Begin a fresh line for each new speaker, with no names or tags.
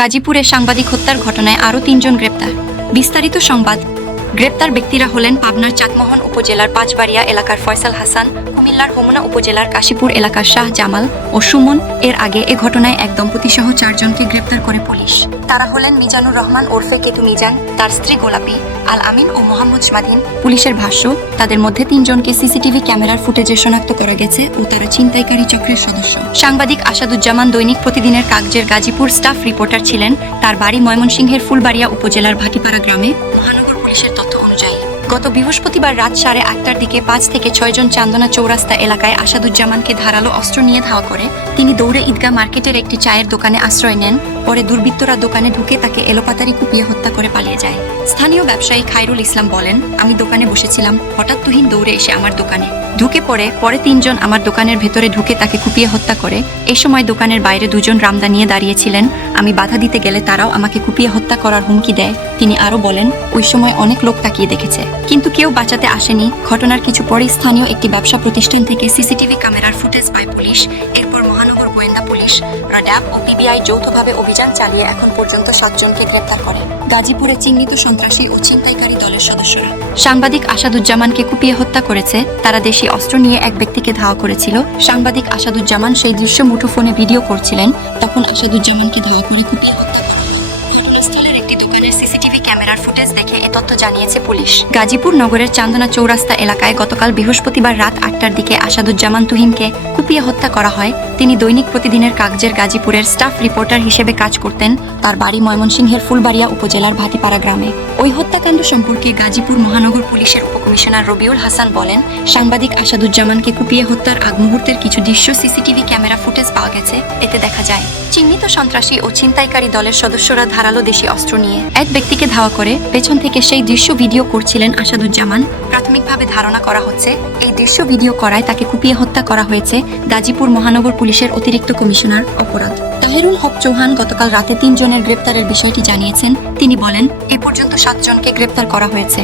গাজীপুরে সাংবাদিক হত্যার ঘটনায় আরও তিনজন গ্রেপ্তার। বিস্তারিত সংবাদ। গ্রেপ্তার ব্যক্তিরা হলেন পাবনার চাকমোহন উপজেলার পাঁচবাড়িয়া এলাকার ফয়সাল হাসান কুমিল্লার হোমনা উপজেলার কাশীপুর এলাকার শাহ জামাল ও সুমন এর আগে এ ঘটনায় এক দম্পতি সহ চারজনকে গ্রেপ্তার করে পুলিশ। তারা হলেন মিজানুর রহমান ওরফে কেতু মিজান, তার স্ত্রী গোলাপি, আল আমিন ও মোহাম্মদ স্বাধীন পুলিশের ভাষ্য, তাদের মধ্যে তিনজনকে সিসিটিভি ক্যামেরার ফুটেজে শনাক্ত করা গেছে ও তারা ছিনতাইকারী চক্রের সদস্য। সাংবাদিক আসাদুজ্জামান দৈনিক প্রতিদিনের কাগজের গাজীপুর স্টাফ রিপোর্টার ছিলেন তার বাড়ি ময়মনসিংহের ফুলবাড়িয়া উপজেলার ভাটিপাড়া গ্রামে। মহানগর পুলিশের তথ্য গত বৃহস্পতিবার রাত সাড়ে আটটার দিকে পাঁচ থেকে ছয়জন চান্দনা চৌরাস্তা এলাকায় আসাদুজ্জামানকে ধারালো অস্ত্র নিয়ে ধাওয়া করে। তিনি দৌড়ে ঈদগাহ মার্কেটের একটি চায়ের দোকানে আশ্রয় নেন। পরে দুর্বৃত্তরা দোকানে ঢুকে তাকে এলোপাতারি কুপিয়ে হত্যা করে পালিয়ে যায়। স্থানীয় ব্যবসায়ী খায়রুল ইসলাম বলেন, আমি দোকানে বসেছিলাম। হঠাৎ তুহিন দৌড়ে এসে আমার দোকানে ঢুকে পড়ে। পরে তিনজন আমার দোকানের ভেতরে ঢুকে তাকে কুপিয়ে হত্যা করে। এ সময় দোকানের বাইরে দুজন রামদা নিয়ে দাঁড়িয়েছিলেন। আমি বাধা দিতে গেলে তারাও আমাকে কুপিয়ে হত্যা করার হুমকি দেয়। তিনি আরও বলেন, ওই সময় অনেক লোক তাকিয়ে দেখেছে। কিন্তু কেউ বাঁচাতে আসেনি। ঘটনার কিছু পরে স্থানীয় একটি ব্যবসা প্রতিষ্ঠান থেকে সিসিটিভি ক্যামেরার ফুটেজ পায় পুলিশ। এরপর মহানগর গোয়েন্দা পুলিশ। র্যাব ও পিবিআই যৌথভাবে অভিযান চালিয়ে এখন পর্যন্ত সাতজনকে গ্রেপ্তার করে। গাজীপুরে চিহ্নিত সন্ত্রাসী ও ছিনতাইকারী দলের সদস্যরা। সাংবাদিক আসাদুজ্জামানকে কুপিয়ে হত্যা করেছে। তারা দেশি অস্ত্র নিয়ে এক ব্যক্তিকে ধাওয়া করেছিল। সাংবাদিক আসাদুজ্জামান সেই দৃশ্য মুঠোফোনে ভিডিও করছিলেন। তখন আসাদুজ্জামানকে ধাওয়া করে কুপিয়ে হত্যা ঘটনাস্থলের সিসিটিভি ক্যামেরার ফুটেজ দেখে এ তথ্য জানিয়েছে পুলিশ। গাজীপুর নগরের চান্দনা চৌরাস্তা এলাকায় গতকাল বৃহস্পতিবার রাত আটটার দিকে আসাদুজ্জামান তুহিমকে কুপিয়ে হত্যা করা হয়। তিনি দৈনিক প্রতিদিনের কাগজের গাজীপুরের স্টাফ রিপোর্টার হিসেবে কাজ করতেন। তার বাড়ি ময়মনসিংহের ফুলবাড়িয়া উপজেলার ভাতিপাড়া গ্রামে। ওই হত্যাকাণ্ড সম্পর্কে গাজীপুর মহানগর পুলিশের উপকমিশনার রবিউল হাসান বলেন, সাংবাদিক আসাদুজ্জামানকে কুপিয়ে হত্যার আগ মুহূর্তের কিছু দৃশ্য সিসিটিভি ক্যামেরা ফুটেজ পাওয়া গেছে, এতে দেখা যায়, চিহ্নিত সন্ত্রাসী ও ছিনতাইকারী দলের সদস্যরা ধারালো দেশি অস্ত্র নিয়ে এক ব্যক্তিকে ধাওয়া করে পেছন থেকে সেই দৃশ্য ভিডিও করছিলেন আসাদুজ্জামান। প্রাথমিকভাবে ধারণা করা হচ্ছে, এই দৃশ্য ভিডিও করায় তাকে কুপিয়ে হত্যা করা হয়েছে গাজীপুর মহানগর পুলিশের অতিরিক্ত কমিশনার অপরাধ। তাহেরুল হক চৌহান গতকাল রাতে তিনজনের গ্রেপ্তারের বিষয়টি জানিয়েছেন। তিনি বলেন, এ পর্যন্ত সাতজনকে গ্রেপ্তার করা হয়েছে।